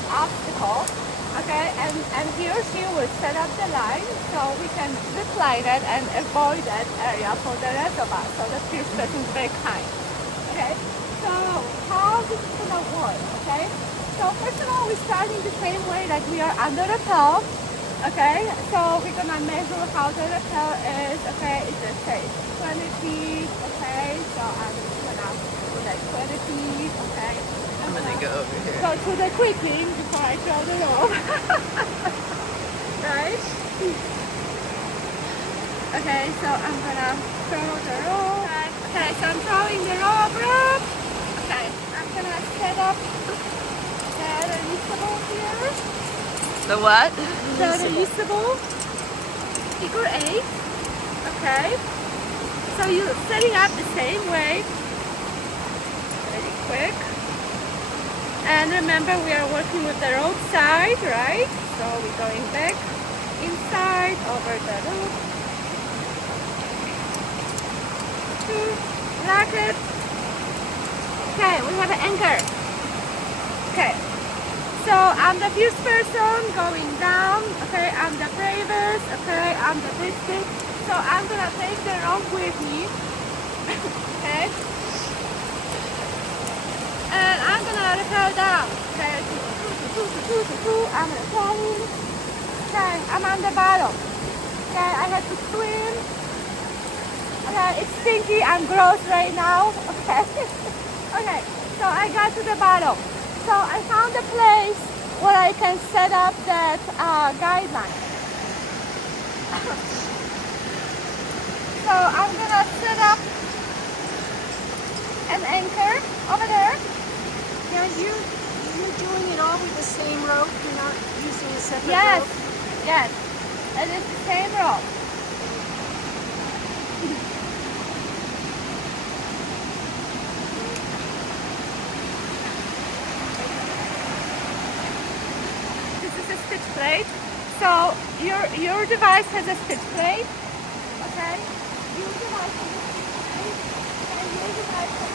that obstacle. Okay, and here she will set up the line so we can zip line it and avoid that area for the rest of us. So the first person is very kind. Okay, so how this is gonna work? Okay, so first of all, we're starting the same way like we are under the rappel. Okay, so we're gonna measure how the rappel is. Okay, it's a say 20 feet. Okay, so I'm gonna do like 20 feet. Okay. I'm gonna go over here. Go to the quicking before I throw the rope. Right? Okay, so I'm gonna throw the rope. Okay, so I'm throwing the rope. Okay, I'm gonna set up the releasable here. The what? The releasable figure 8. Okay. So you're setting up the same way. Very quick. And remember, we are working with the road side, right? So we're going back inside over the loop. Lock it. Okay, we have an anchor. Okay. So I'm the first person going down. Okay, I'm the bravest. Okay, I'm the biscuit. So I'm gonna take the rope with me. Okay. And I'm gonna rappel down. Okay, I'm rappelling. Okay, I'm on the bottom. Okay, I have to swim. Okay, it's stinky, I'm gross right now. Okay. Okay, so I got to the bottom. So I found a place where I can set up that guideline. So I'm gonna set up an anchor over there. Now you're doing it all with the same rope? You're not using a separate Yes, rope? yes. And it's the same rope. This is a stitch plate. So your device has a stitch plate. Okay? Your device has a stitch plate. And your device has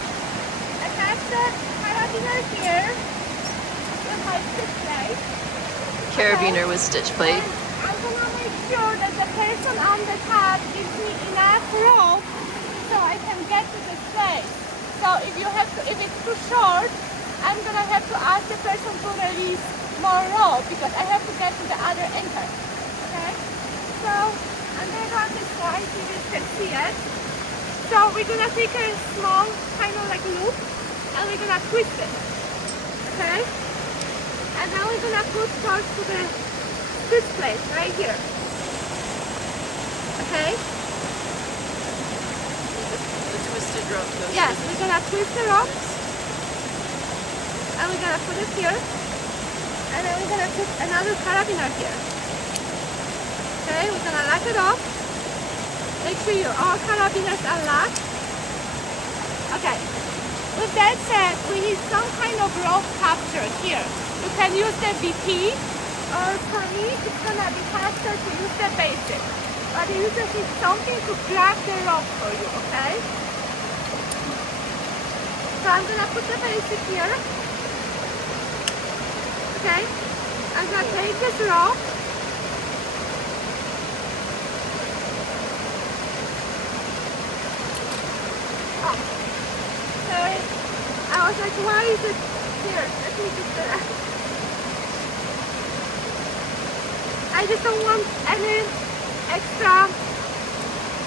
attach the carabiner here with my stitch plate. Carabiner with stitch plate. And I'm gonna make sure that the person on the top gives me enough rope so I can get to this place. So if it's too short, I'm gonna have to ask the person to release more rope because I have to get to the other anchor. Okay? So I'm gonna go on this side so you can see it. So we're gonna take a small kind of like loop and we're gonna twist it. Okay? And now we're gonna put torch to this place right here. Okay? The twisted rope goes Yes, through we're gonna twist the rope and we're gonna put it here. And then we're gonna put another carabiner here. Okay, we're gonna lock it off. Make sure all carabiners are locked. Okay. With that said, we need some kind of rope capture here. You can use the BP, or for me, it's gonna be faster to use the basic. But you just need something to grab the rope for you, okay? So I'm gonna put the basic here. Okay? I'm gonna take this rope. Oh, sorry. I was like, why is it here? Let me just do that. I just don't want any extra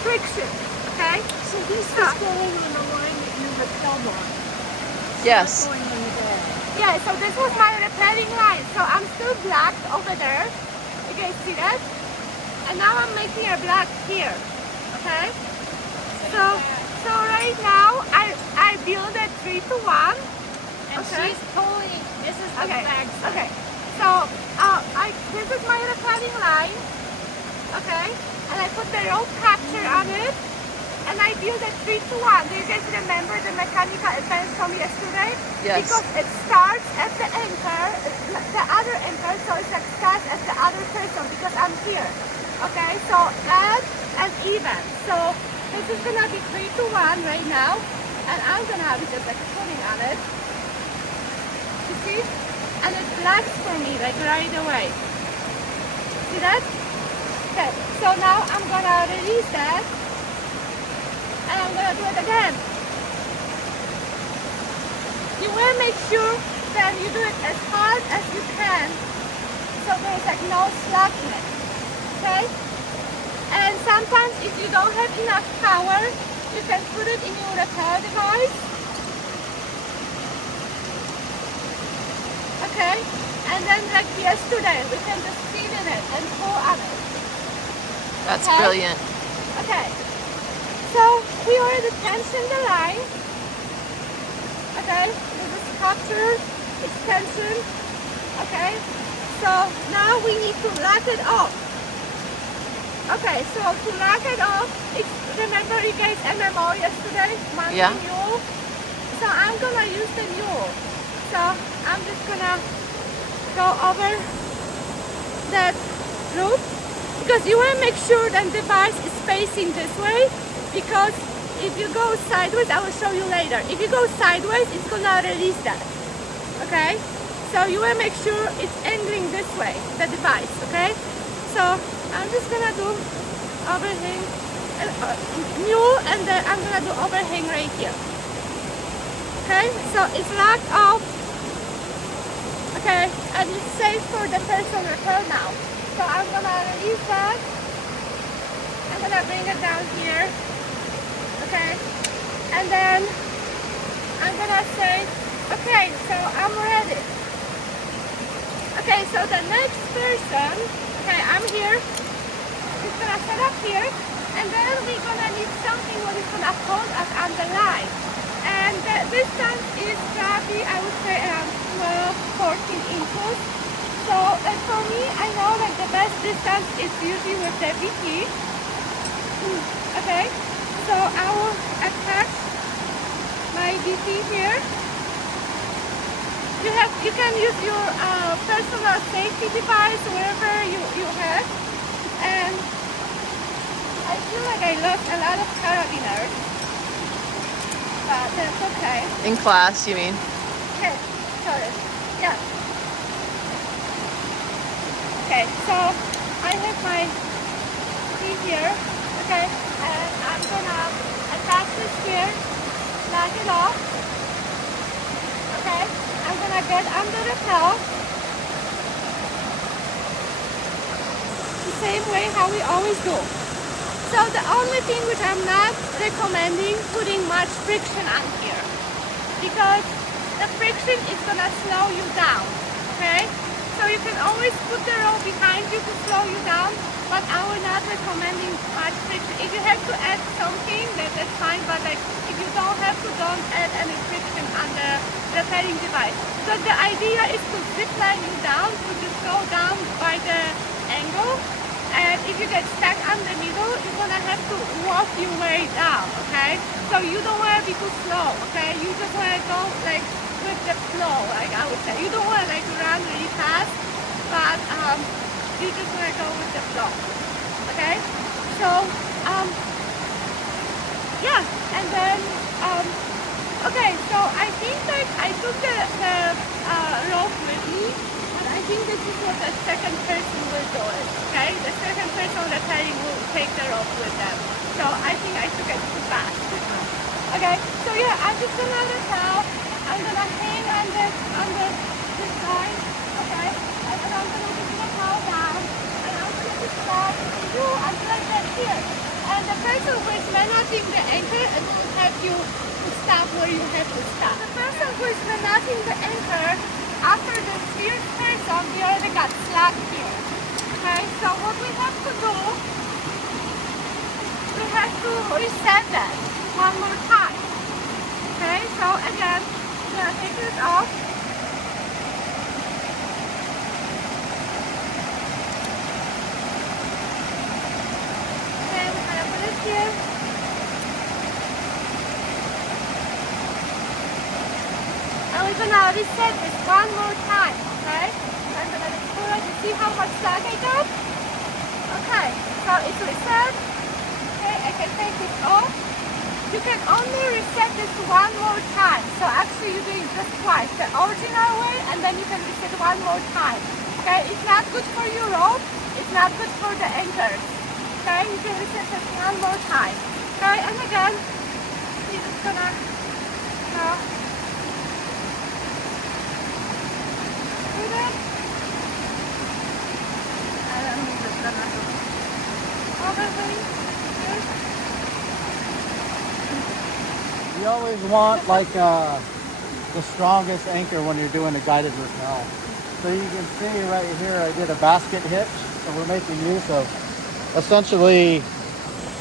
friction, okay? So this is going on the line that you rappelled on? Yes. Not going on the bed. Yeah, so this was my rappelling line. So I'm still blocked over there. You guys see that? And now I'm making a block here. Okay? So right now I build a 3-to-1. And Okay. she's pulling. This is the Okay. bag side. Okay. So this is my rappelling line. Okay? And I put the rope capture on it. And I build a 3-to-1. Do you guys remember the mechanical advance from yesterday? Yes. Because it starts at the anchor, the other anchor, so it like starts at the other person because I'm here. Okay, so odd and even. So this is gonna be 3-to-1 right now, and I'm gonna be just like pulling on it. You see? and it locks for me like right away. See that? Okay, so now I'm gonna release that and I'm gonna do it again. You will make sure that you do it as hard as you can so there's like no slack in it. Okay? And sometimes if you don't have enough power, you can put it in your repair device. Okay? And then like yesterday, we can just sit in it and pull on it. That's okay? brilliant. Okay. So we already tensioned the line. Okay? This is capture, extension. Okay? So now we need to lock it off. Okay, so to lock it off, remember you guys MMO yesterday? Yeah. Mule? So I'm gonna use the mule. So I'm just gonna go over that loop because you want to make sure that the device is facing this way, because if you go sideways, I will show you later. If you go sideways, it's gonna release that. Okay? So you want to make sure it's angling this way, the device. Okay? So I'm just gonna do overhang, mule, and then I'm gonna do overhang right here. Okay, so it's locked off. Okay, and it's safe for the person repair now. So I'm gonna release that. I'm gonna bring it down here. Okay, and then I'm gonna say, okay, so I'm ready. Okay, so the next person, okay, I'm here. He's gonna set up here, and then we're gonna need something what is gonna hold us on the line. And the distance is probably, I would say, around 12, 14 inches. So for me, I know that the best distance is usually with the VT. Okay, so I will attach my VT here. You can use your personal safety device wherever you have. And I feel like I lost a lot of carabiners, but that's okay. In class, you mean? Okay, sorry. Yeah. Okay, so I have my key here, okay, and I'm gonna attach this here, lock it off, okay, I'm gonna get under the tail, the same way how we always do. So the only thing which I'm not recommending putting much friction on here, because the friction is gonna slow you down, okay? So you can always put the rope behind you to slow you down, but I will not recommending much friction. If you have to add something, that's fine, but like if you don't have to, don't add any friction on the repairing device. Because the idea is to zip line you down, to just go down by the angle, and if you get stuck on the middle, you're gonna have to walk your way down, okay? So you don't wanna be too slow, okay? You just wanna go like with the flow, like I would say. You don't want to like run really fast, but you just want to go with the flow. Okay? So yeah, and then okay, so I think that I took the rope with me, and I think this is what the second person will do it. Okay? The second person repairing will take the rope with them. So I think I took it too fast. Okay? So yeah, I'm just gonna let out. I'm gonna hang on this line, okay? And then I'm gonna just let it down, and I'm gonna just start you until I get here. And the person who is managing the anchor and will have you to stop where you have to stop. The person who is managing the anchor, after the first person, we already got slack here. Okay, so what we have to do, we have to reset that one more time. Okay, so again, I'm gonna take this off. Okay, we're gonna put it here. And we're gonna reset this one more time, okay? I'm gonna just pull it to see how much slack I got. Okay, so it's reset. Okay, I can take this off. You can only reset this one more time. So actually you're doing just twice, the original way, and then you can reset one more time. Okay, it's not good for your rope, it's not good for the anchors. Okay, you can reset it one more time. Okay, and again, you're just gonna, do that. And then we're just gonna do overlay here. You always want like the strongest anchor when you're doing a guided rappel. So you can see right here I did a basket hitch, so we're making use of essentially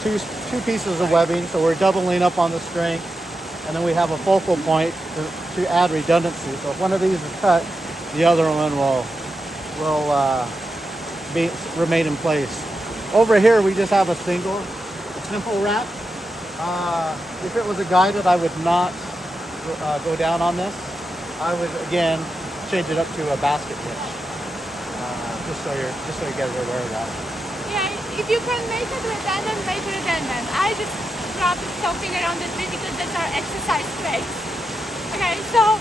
two pieces of webbing, so we're doubling up on the strength, and then we have a focal point to add redundancy. So if one of these is cut, the other one will remain in place. Over here we just have a simple wrap. If it was a guided, I would not go down on this. I would again change it up to a basket hitch, just so you guys are aware of that. Yeah, if you can make it redundant, make it redundant. I just wrapped something around the tree because that's our exercise place. Okay, so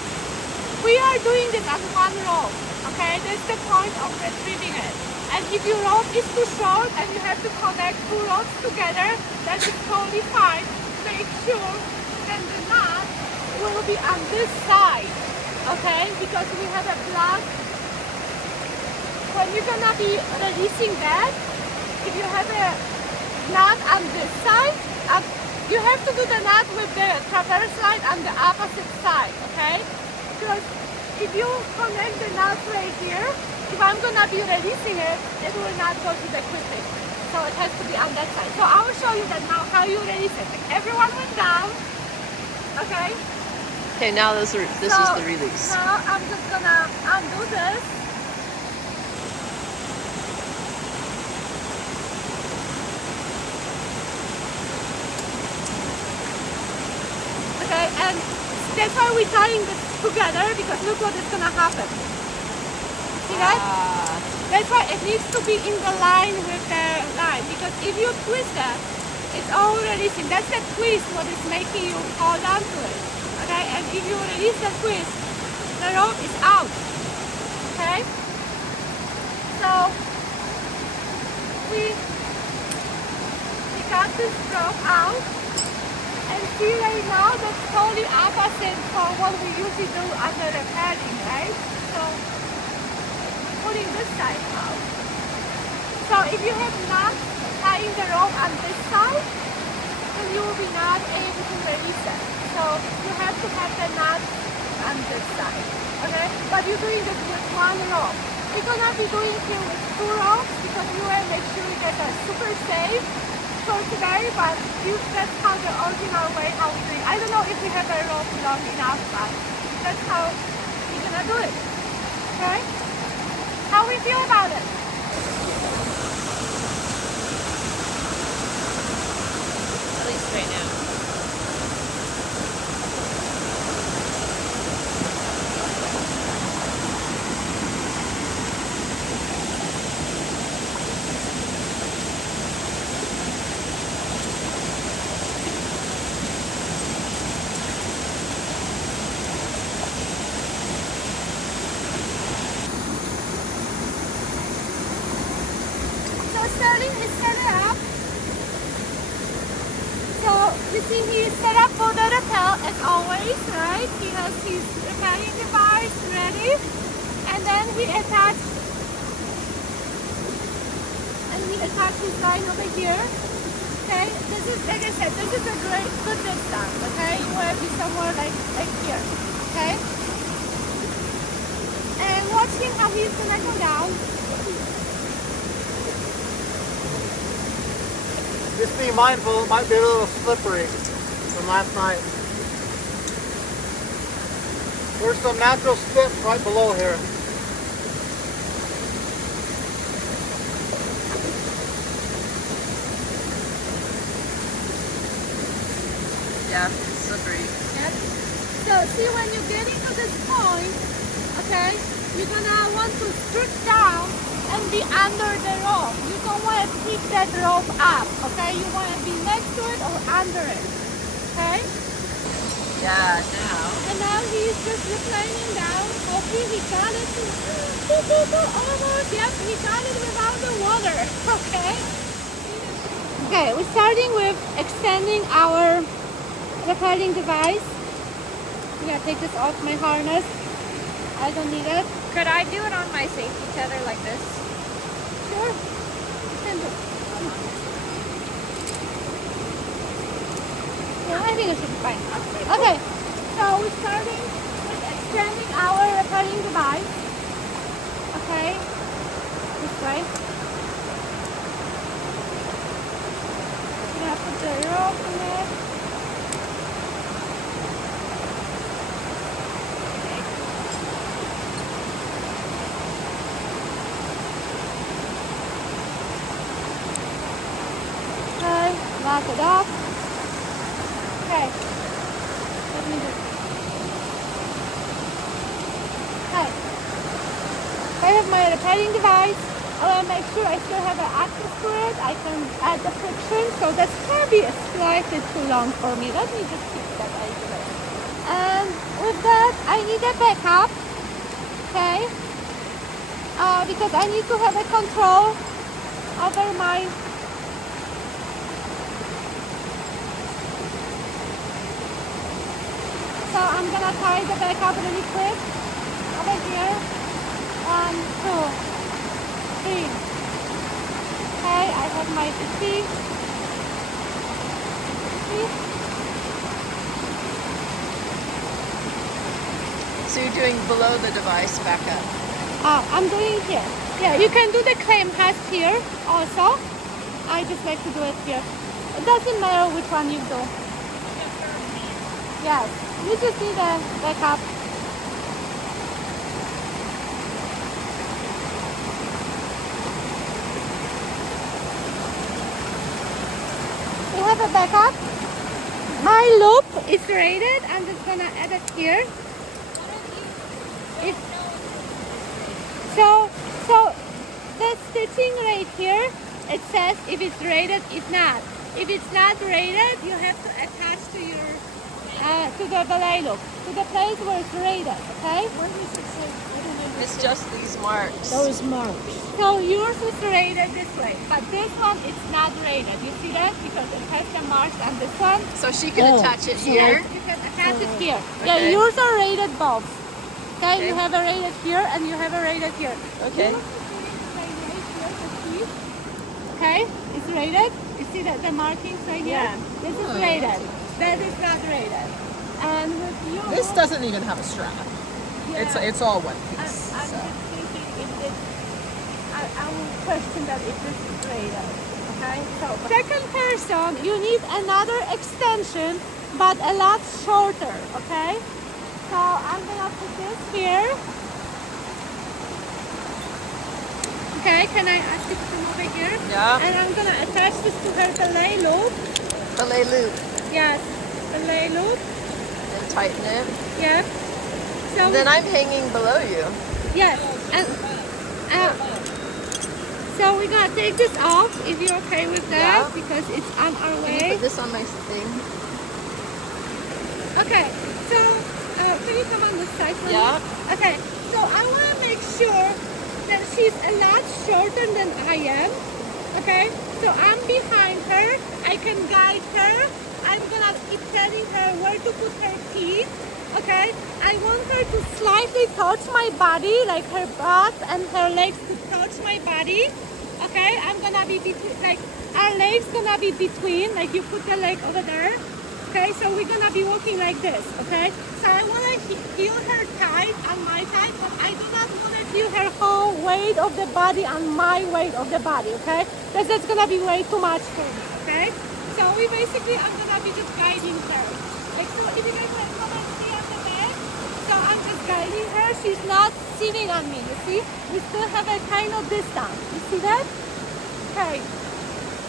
we are doing this as one rope. Okay, that's the point of retrieving it. And if your rope is too short and you have to connect two ropes together, that is totally fine. Make sure that the knot will be on this side. Okay, because we have a block. When you're gonna be releasing that, if you have a knot on this side, you have to do the knot with the traverse line on the opposite side, okay? Because if you connect the knot right here, if I'm gonna be releasing it, it will not go to the quick. So it has to be on that side. So I will show you that now how you release it. Like everyone went down, okay? Okay, now this is the release. Now I'm just gonna undo this. Okay, and that's why we're tying this together, because look what is gonna happen. See that? That's why it needs to be in the line with the line, because if you twist it, it's all releasing. That's the twist what is making you hold on to it. Okay, and if you release the twist, the rope is out. Okay? So we got this rope out, and see right now that's totally opposite from what we usually do under the padding, right? So putting this side out. So if you have knots tying the rope on this side, then you will be not able to release it. So you have to have the knots on this side, okay? But you're doing this with one rope. We're gonna be doing here with two ropes because we want to make sure that are super safe for today, but that's how the original way how we do it. I don't know if we have a rope long enough, but that's how we're gonna do it, okay? How we feel about it? At least right now. Stirlynn is set up. So you see he is set up for the rappel as always, right? He has his rappelling device ready, and then we attach his line over here. Okay, this is, like I said, this is a good distance. Okay, you want to be somewhere like here. Okay, and watch him how he's gonna go down. Just be mindful, it might be a little slippery from last night. There's some natural slips right below here. Yeah, it's slippery. Yep. So see, when you get into this point, okay, you're gonna want to stretch down and be under the rope. You don't want to pick that rope up, okay? You want to be next to it or under it. okay? Yeah, now. And now he's just reclining down. Hopefully he got it. Almost. Yep, he got it without the water. Okay. Okay, we're starting with extending our rappelling device. I'm gonna take this off my harness. I don't need it. Could I do it on my safety tether like this? Sure. You can do it. Yeah, I think it should be fine. Okay, so we're starting with extending our rappelling device. Okay, this way. I'm gonna put the rope in it. Okay, lock it up. Okay, let me just. Okay, I have my rappelling device. I want to make sure I still have access to it. I can add the friction, so that's probably slightly too long for me. Let me just fix that a little bit. And with that, I need a backup. Okay, because I need to have a control over my. So I'm gonna tie the backup really quick over here. 1, 2, 3. Okay, I have my PC. So you're doing below the device back up. I'm doing here. Yeah, you can do the clamp pass here also. I just like to do it here. It doesn't matter which one you do. Yes, you just need a backup. We have a backup. My loop is rated. I'm just gonna add it here. So the stitching right here, it says if it's rated, it's not. If it's not rated, you have to attach to your to the belay loop, to the place where it's rated. Okay. What does it say? I don't understand. It's just these marks. Those marks. So yours is rated this way, but this one it's not rated. You see that? Because it has the marks on this one. So she can attach it here. You can attach it here. Okay. Yeah, yours are rated both. Okay, Okay. you have a rated here and you have a rated here. Okay. Okay, it's rated. You see the markings right here? Yeah. This is rated. That is not rated. And with you, This doesn't even have a strap. yeah, It's all one I'm piece. just So. thinking if this, I will question that if this is rated. Okay, so second person, you need another extension, but a lot shorter. Okay, so I'm gonna put this here. Okay, can I ask you to come over here? Yeah. And I'm gonna attach this to her belay loop. Belay loop. Yes, belay loop. And tighten it. Yes. So And then I'm hanging below you. yes, and so we're gonna take this off if you're okay with that, Yeah. because it's on our Can you way. put this on my thing? Okay, so can you come on this side for Yeah. me? Okay, so I want to make sure that she's a lot shorter than I am. Okay, so I'm behind her. I can guide her. I'm gonna keep telling her where to put her feet. Okay, I want her to slightly touch my body, like her butt and her legs to touch my body. Okay, I'm gonna be between, like our legs gonna be between, like you put the leg over there. Okay, so we're gonna be walking like this. Okay, so I wanna feel her tight on my side, but I do not wanna feel her whole weight of the body on my weight of the body. Okay, because that's gonna be way too much for me. Okay, so we basically, I'm gonna be just guiding her. Like, so if you guys can come and see on the back, so I'm just guiding her. She's not sitting on me. You see, we still have a kind of distance. You see that? Okay,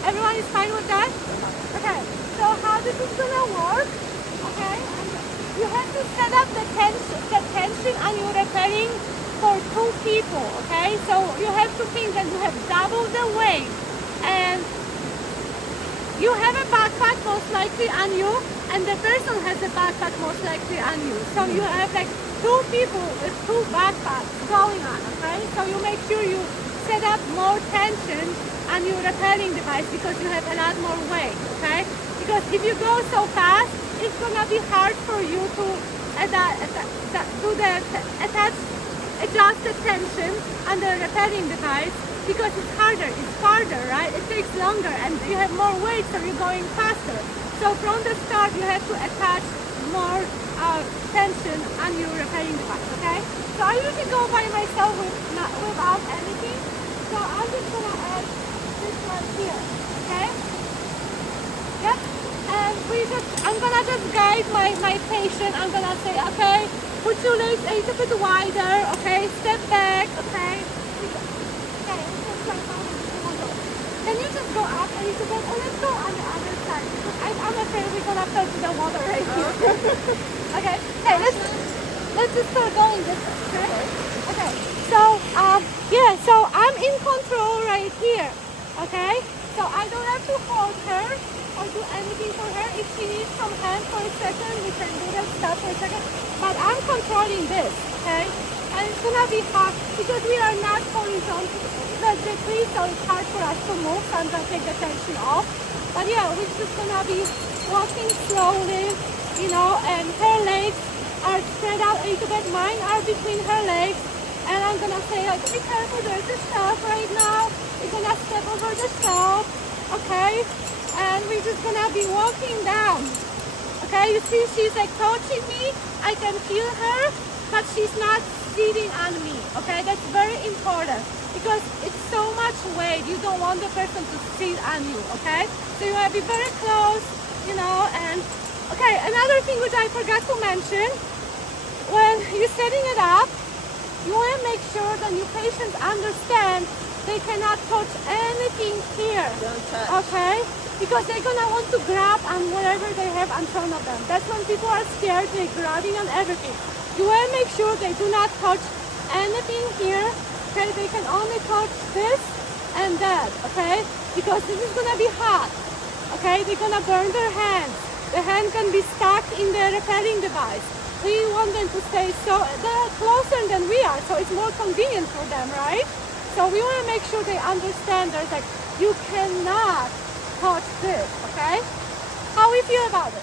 everyone is fine with that? Okay, so how this is gonna work? Okay, you have to set up the tension on your rappelling for 2 people. Okay, so you have to think that you have double the weight, and you have a backpack most likely on you. and the person has a backpack most likely on you. So you have like two people with two backpacks going on, okay? So you make sure you set up more tension on your rappelling device because you have a lot more weight, okay? Because if you go so fast, it's gonna be hard for you to adjust the tension on the rappelling device because it's harder, it's farther, right? It takes longer and you have more weight, so you're going faster. So from the start, you have to attach more tension on your rappelling device, okay? So I usually go by myself without anything. So I'm just gonna add this one here, okay? Yep. And I'm gonna just guide my patient. I'm gonna say, okay, put your legs a little bit wider, okay? Step back, okay? Okay, can you just go up a little bit? Or let's go on the other side. I'm afraid we're gonna fall to the water right here. Okay, hey, let's just start going this way, okay? Okay, so, yeah, so I'm in control right here, okay? So I don't have to hold her or do anything for her. If she needs some hand for a second, we can do that stuff for a second. But I'm controlling this, okay? And it's gonna be hard because we are not horizontal vertically, so it's hard for us to move. So I'm gonna take the tension off. But yeah, we're just gonna be walking slowly, you know, and her legs are spread out a little bit. Mine are between her legs. And I'm gonna say, like, be careful, there's a shelf right now. We're gonna step over the shelf, okay? And we're just gonna be walking down. Okay, you see she's like touching me. I can feel her, but she's not sitting on me. Okay, that's very important because it's so much weight. You don't want the person to sit on you. Okay, so you wanna be very close, you know. And okay, another thing which I forgot to mention, when you're setting it up, you want to make sure that your patients understand they cannot touch anything here. Don't touch. Okay? Because they're going to want to grab on whatever they have in front of them. That's when people are scared, they're grabbing on everything. You want to make sure they do not touch anything here. Okay? They can only touch this and that. Okay? Because this is going to be hot. Okay? They're going to burn their hands. The hand can be stuck in the rappelling device. We want them to stay they're closer than we are, so it's more convenient for them, right? So we want to make sure they understand there's like, you cannot touch this, okay? How we feel about it?